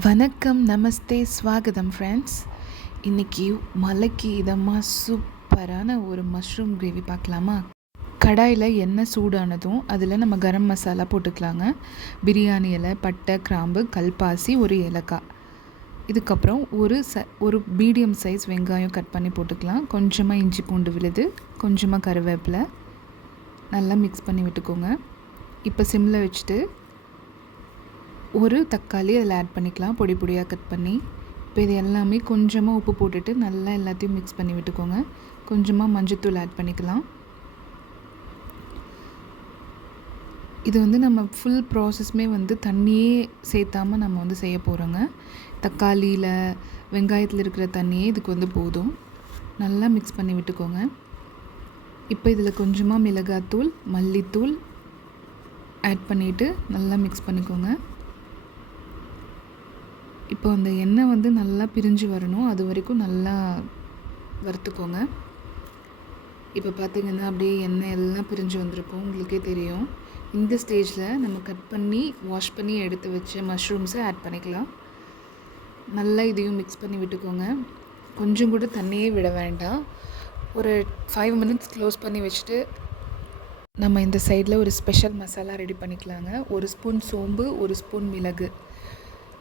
வணக்கம், நமஸ்தே, ஸ்வாகதம் ஃப்ரெண்ட்ஸ். இன்றைக்கி மலைக்கு இதமாக சூப்பரான ஒரு மஷ்ரூம் கிரேவி பார்க்கலாமா? கடாயில் எண்ணெய் சூடானதும் அதில் நம்ம கரம் மசாலா போட்டுக்கலாங்க. பிரியாணி இலை, பட்டை, கிராம்பு, கல்பாசி, ஒரு ஏலக்காய். இதுக்கப்புறம் ஒரு மீடியம் சைஸ் வெங்காயம் கட் பண்ணி போட்டுக்கலாம். கொஞ்சமாக இஞ்சி பூண்டு விழுது, கொஞ்சமாக கருவேப்பிலை, நல்லா மிக்ஸ் பண்ணி விட்டுக்கோங்க. இப்போ சிம்மில் வச்சுட்டு ஒரு தக்காளி அதில் ஆட் பண்ணிக்கலாம், பொடி பொடியாக கட் பண்ணி. இப்போ இது எல்லாமே கொஞ்சமாக உப்பு போட்டுட்டு நல்லா எல்லாத்தையும் மிக்ஸ் பண்ணி விட்டுக்கோங்க. கொஞ்சமாக மஞ்சத்தூள் ஆட் பண்ணிக்கலாம். இது நம்ம ஃபுல் ப்ராசஸ்மே தண்ணியே சேர்த்தாமல் நம்ம செய்ய போகிறோங்க. தக்காளியில் வெங்காயத்தில் இருக்கிற தண்ணியே இதுக்கு போதும். நல்லா மிக்ஸ் பண்ணி விட்டுக்கோங்க. இப்போ இதில் கொஞ்சமாக மிளகாத்தூள், மல்லித்தூள் ஆட் பண்ணிவிட்டு நல்லா மிக்ஸ் பண்ணிக்கோங்க. இப்போ அந்த எண்ணெய் நல்லா பிரிஞ்சு வரணும், அது வரைக்கும் நல்லா வறுத்துக்கோங்க. இப்போ பார்த்திங்கன்னா அப்படியே எண்ணெய் எல்லாம் பிரிஞ்சு வந்திருக்கும், உங்களுக்கே தெரியும். இந்த ஸ்டேஜில் நம்ம கட் பண்ணி வாஷ் பண்ணி எடுத்து வச்ச மஷ்ரூம்ஸை ஆட் பண்ணிக்கலாம். நல்லா இதையும் மிக்ஸ் பண்ணி விட்டுக்கோங்க. கொஞ்சம் கூட தண்ணியே விட வேண்டாம். ஒரு 5 minutes க்ளோஸ் பண்ணி வச்சுட்டு நம்ம இந்த சைடில் ஒரு ஸ்பெஷல் மசாலா ரெடி பண்ணிக்கலாங்க. 1 ஸ்பூன் சோம்பு, 1 ஸ்பூன் மிளகு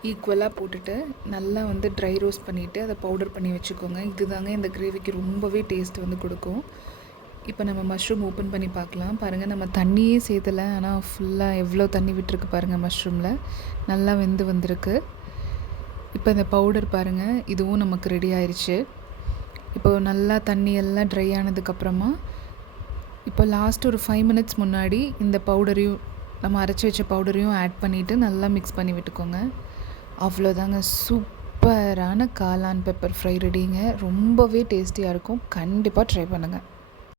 ஈக்குவலாக போட்டுட்டு நல்லா ட்ரை ரோஸ்ட் பண்ணிவிட்டு அதை பவுடர் பண்ணி வச்சுக்கோங்க. இதுதாங்க இந்த கிரேவிக்கு ரொம்பவே டேஸ்ட் கொடுக்கும். இப்போ நம்ம மஷ்ரூம் ஓப்பன் பண்ணி பார்க்கலாம். பாருங்கள், நம்ம தண்ணியே சேர்த்தலை, ஆனால் ஃபுல்லாக எவ்வளோ தண்ணி விட்டுருக்கு பாருங்கள். மஷ்ரூமில் நல்லா வெந்து வந்திருக்கு. இப்போ இந்த பவுடர் பாருங்கள், இதுவும் நமக்கு ரெடி ஆயிடுச்சு. இப்போ நல்லா தண்ணி எல்லாம் ட்ரை ஆனதுக்கப்புறமா இப்போ லாஸ்ட் ஒரு 5 minutes முன்னாடி இந்த பவுடரையும், நம்ம அரைச்சி வச்ச பவுடரையும் ஆட் பண்ணிவிட்டு நல்லா மிக்ஸ் பண்ணி விட்டுக்கோங்க. அவ்வளோதாங்க, சூப்பரான காளான் பெப்பர் ஃப்ரை ரெடிங்க. ரொம்பவே டேஸ்டியாக இருக்கும். கண்டிப்பாக ட்ரை பண்ணுங்கள்.